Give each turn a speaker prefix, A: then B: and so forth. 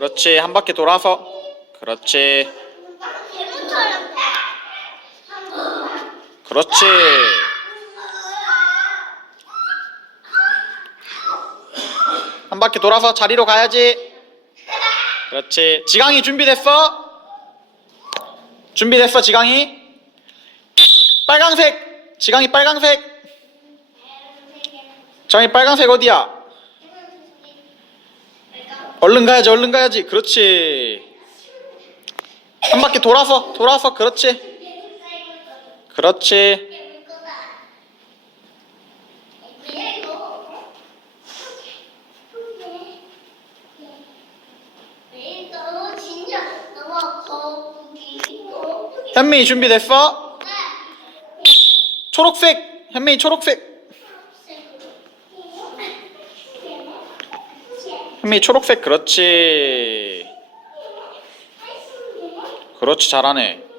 A: 그렇지. 한 바퀴 돌아서. 그렇지. 그렇지. 한 바퀴 돌아서 자리로 가야지. 그렇지. 지강이 준비됐어? 준비됐어, 지강이? 빨강색. 지강이 빨강색. 지강이 빨강색 어디야? 얼른 가야지, 얼른 가야지. 그렇지. 한 바퀴 돌아서, 돌아서. 그렇지. 그렇지. 현민이 준비됐어? 초록색. 현민이 초록색. 현민이 초록색. 그렇지. 그렇지, 잘하네.